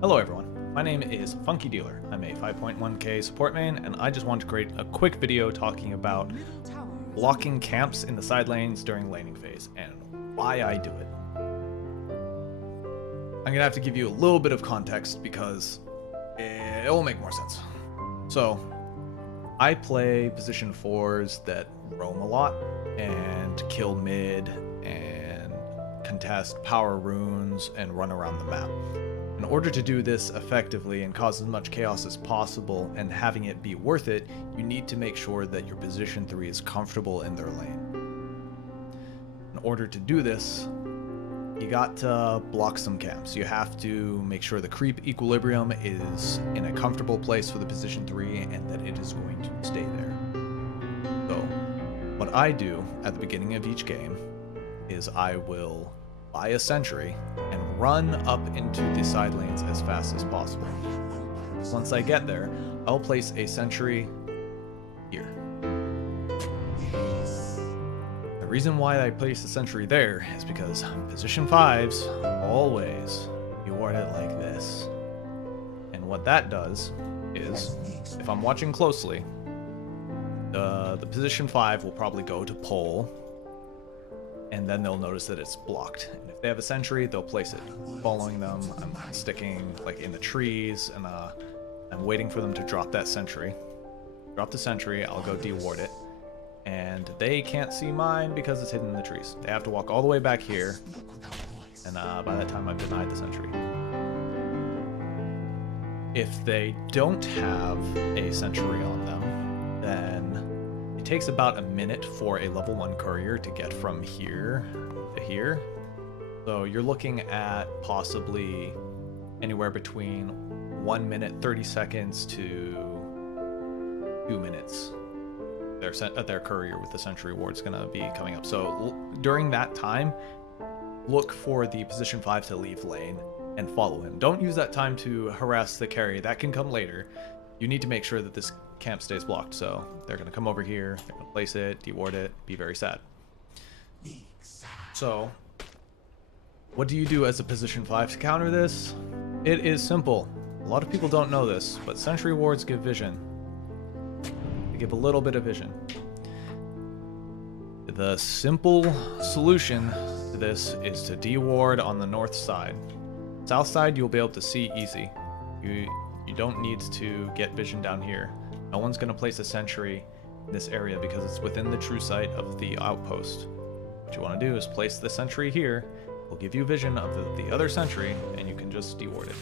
Hello everyone, my name is Funky Dealer. I'm a 5.1k support main, and I just want to create a quick video talking about blocking camps in the side lanes during laning phase, and why I do it. I'm gonna have to give you a little bit of context because it will make more sense. So, I play position 4s that roam a lot, and kill mid, and contest power runes, and run around the map. In order to do this effectively and cause as much chaos as possible and having it be worth it, you need to make sure that your position 3 is comfortable in their lane. In order to do this, you got to block some camps. You have to make sure the creep equilibrium is in a comfortable place for the position 3 and that it is going to stay there. So, what I do at the beginning of each game is I will buy a sentry and run up into the side lanes as fast as possible. Once I get there, I'll place a sentry here. The reason why I place the sentry there is because position 5s always reward it like this. And what that does is, if I'm watching closely, the position 5 will probably go to pole, and then they'll notice that it's blocked. And if they have a sentry, they'll place it following them. I'm sticking like in the trees, and I'm waiting for them to drop that sentry. Drop the sentry, I'll go deward it, and they can't see mine because it's hidden in the trees. They have to walk all the way back here, and by that time I've denied the sentry. If they don't have a sentry on them, then it takes about a minute for a level 1 courier to get from here to here. So you're looking at possibly anywhere between 1 minute 30 seconds to 2 minutes. Their courier with the sentry ward's gonna be coming up. So during that time, look for the position 5 to leave lane and follow him. Don't use that time to harass the carry. That can come later. You need to make sure that this camp stays blocked, so they're going to come over here, they're going to place it, deward it, be very sad. So, what do you do as a position 5 to counter this? It is simple. A lot of people don't know this, but sentry wards give vision. They give a little bit of vision. The simple solution to this is to deward on the north side. South side you'll be able to see easy. You don't need to get vision down here. No one's going to place a sentry in this area because it's within the true sight of the outpost. What you want to do is place the sentry here. It'll give you vision of the other sentry, and you can just deward it.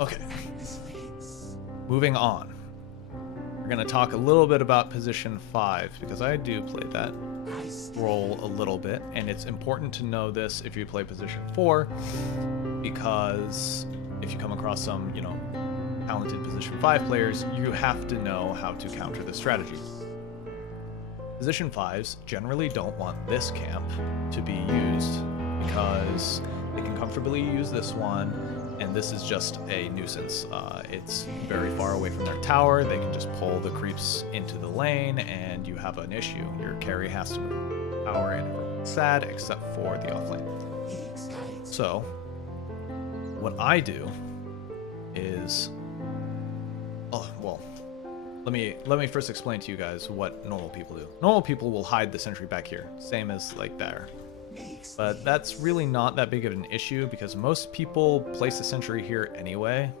Okay. Moving on. We're going to talk a little bit about position 5, because I do play that role a little bit, and it's important to know this if you play position 4, because if you come across some, talented position 5 players, you have to know how to counter this strategy. Position 5s generally don't want this camp to be used because they can comfortably use this one, and this is just a nuisance. It's very far away from their tower. They can just pull the creeps into the lane, and you have an issue. Your carry has to move tower, and everyone's sad except for the offlane. So, what I do is, let me first explain to you guys what normal people do. Normal people will hide the sentry back here, same as like there. But that's really not that big of an issue because most people place a sentry here anyway,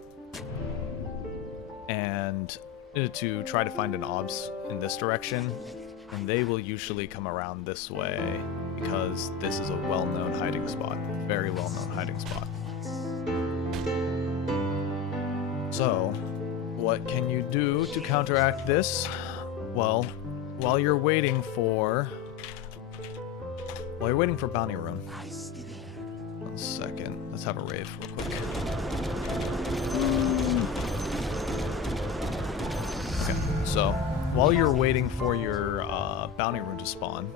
and to try to find an obs in this direction, and they will usually come around this way because this is a well-known hiding spot, very well-known hiding spot. So, what can you do to counteract this? Well, while you're waiting for bounty rune. 1 second. Let's have a rave real quick. Okay, so while you're waiting for your bounty rune to spawn,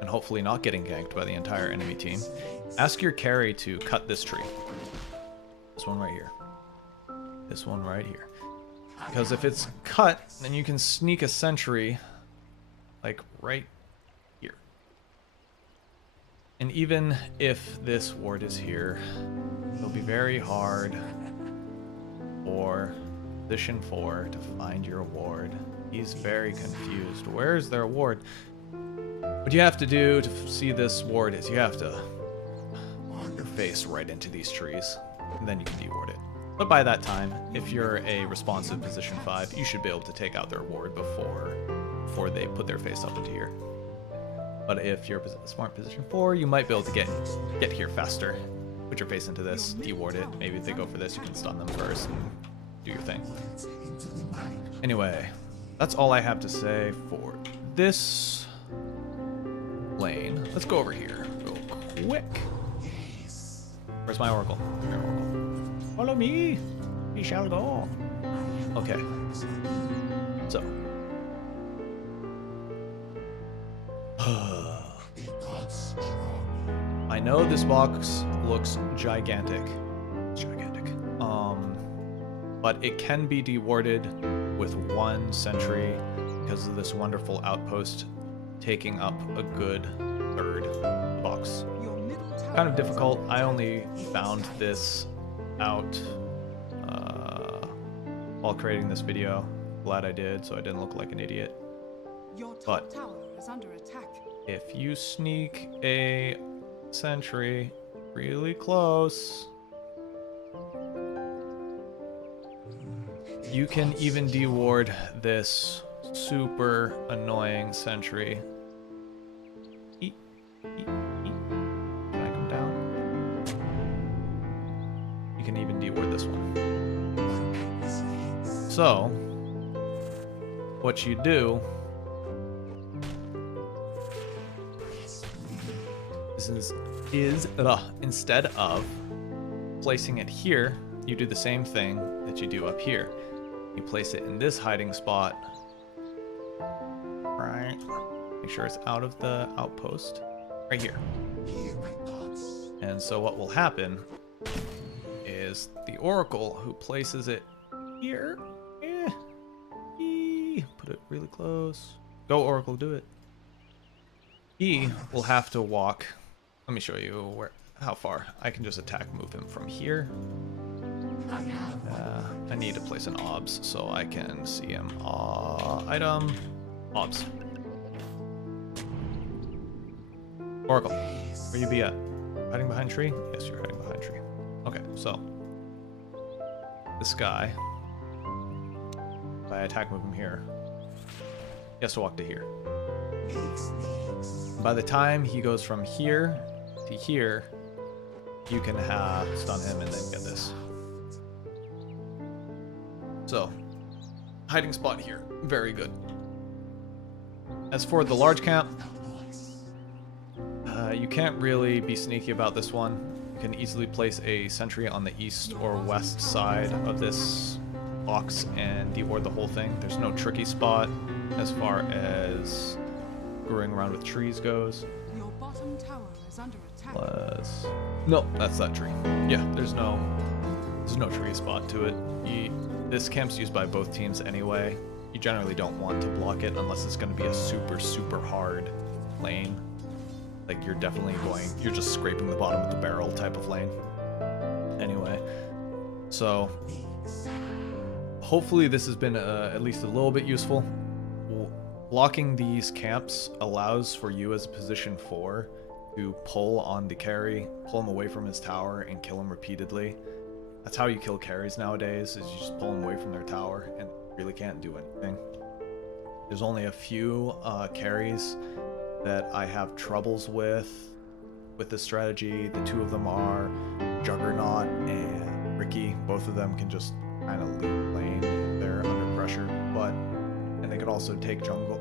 and hopefully not getting ganked by the entire enemy team, ask your carry to cut this tree. This one right here. This one right here. Because if it's cut, then you can sneak a sentry, like right here. And even if this ward is here, it'll be very hard for position 4 to find your ward. He's very confused. Where is their ward? What you have to do to see this ward is you have to put your face right into these trees, and then you can deward it. But by that time, if you're a responsive position 5, you should be able to take out their ward before they put their face up into here. But if you're a smart position 4, you might be able to get here faster. Put your face into this, deward it. Maybe if they go for this, you can stun them first and do your thing. Anyway, that's all I have to say for this lane. Let's go over here real quick. Where's my Oracle? Come here, Oracle. Follow me. We shall go. Okay. So. I know this box looks gigantic. But it can be dewarded with 1 sentry because of this wonderful outpost taking up a good third box. Kind of difficult. I only found this out while creating this video. Glad I did, so I didn't look like an idiot. But if you sneak a sentry really close, you can even deward this super annoying sentry. Eat. Can I come down? You can even deward this one. So, what you do is instead of placing it here, you do the same thing that you do up here. You place it in this hiding spot, right? Make sure it's out of the outpost, right here. And so what will happen is the Oracle who places it here, put it really close. Go Oracle, do it. He will have to walk. Let me show you how far. I can just attack move him from here. I need to place an obs so I can see him. Item, obs. Oracle, where you be at? Hiding behind tree? Yes, you're hiding behind tree. Okay, so this guy, if I attack move him here, he has to walk to here. By the time he goes from here to here, you can stun him and then get this. So, hiding spot here. Very good. As for the large camp, you can't really be sneaky about this one. You can easily place a sentry on the east or west side of this box and deward the whole thing. There's no tricky spot as far as screwing around with trees goes. Your bottom tower is under attack. No, that's that tree. Yeah, there's no tree spot to it. This camp's used by both teams anyway. You generally don't want to block it unless it's going to be a super, super hard lane. Like you're just scraping the bottom of the barrel type of lane. Anyway, so hopefully this has been at least a little bit useful. Blocking these camps allows for you as a position 4 to pull on the carry, pull him away from his tower, and kill him repeatedly. That's how you kill carries nowadays, is you just pull them away from their tower and really can't do anything. There's only a few carries that I have troubles with this strategy. The 2 of them are Juggernaut and Ricky. Both of them can just kind of leave lane if they're under pressure, and they could also take jungle.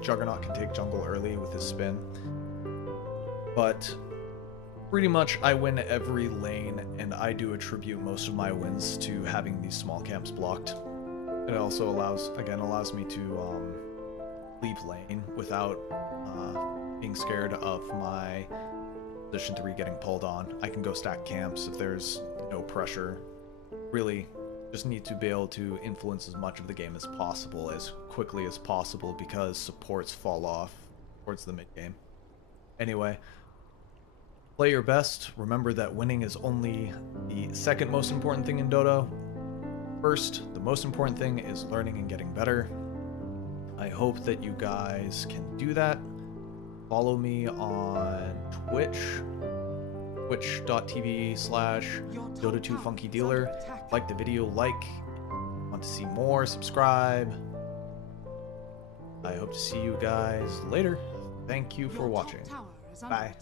Juggernaut can take jungle early with his spin. But pretty much I win every lane, and I do attribute most of my wins to having these small camps blocked. It also allows me to leave lane without being scared of my position 3 getting pulled on. I can go stack camps if there's no pressure. Really just need to be able to influence as much of the game as possible, as quickly as possible, because supports fall off towards the mid game. Anyway, Play your best. Remember that winning is only the second most important thing in Dota. First, the most important thing is learning and getting better. I hope that you guys can do that. Follow me on Twitch, twitch.tv/Dota2FunkyDealer. Like the video, want to see more, subscribe. I hope to see you guys later. Thank you for watching. Bye.